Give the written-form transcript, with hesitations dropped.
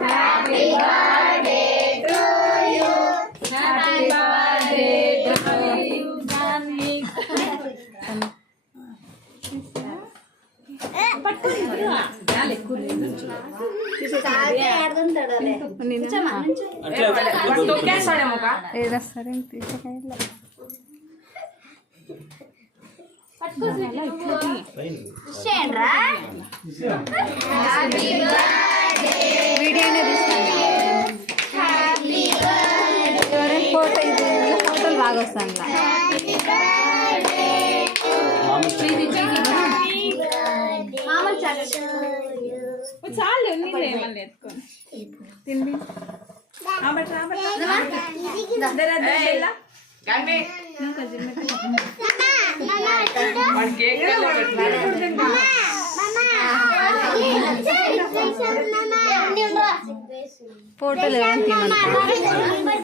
happy birthday to you happy birthday to you Janvi ఏదో సరే తీసుకెళ్ళి వీడియోనే తీస్తాను ఫోటో ఇది ఫోటోలు బాగా వస్తాను చాలు మళ్ళీ ఎత్తుకొని తిండి ఫోటోలు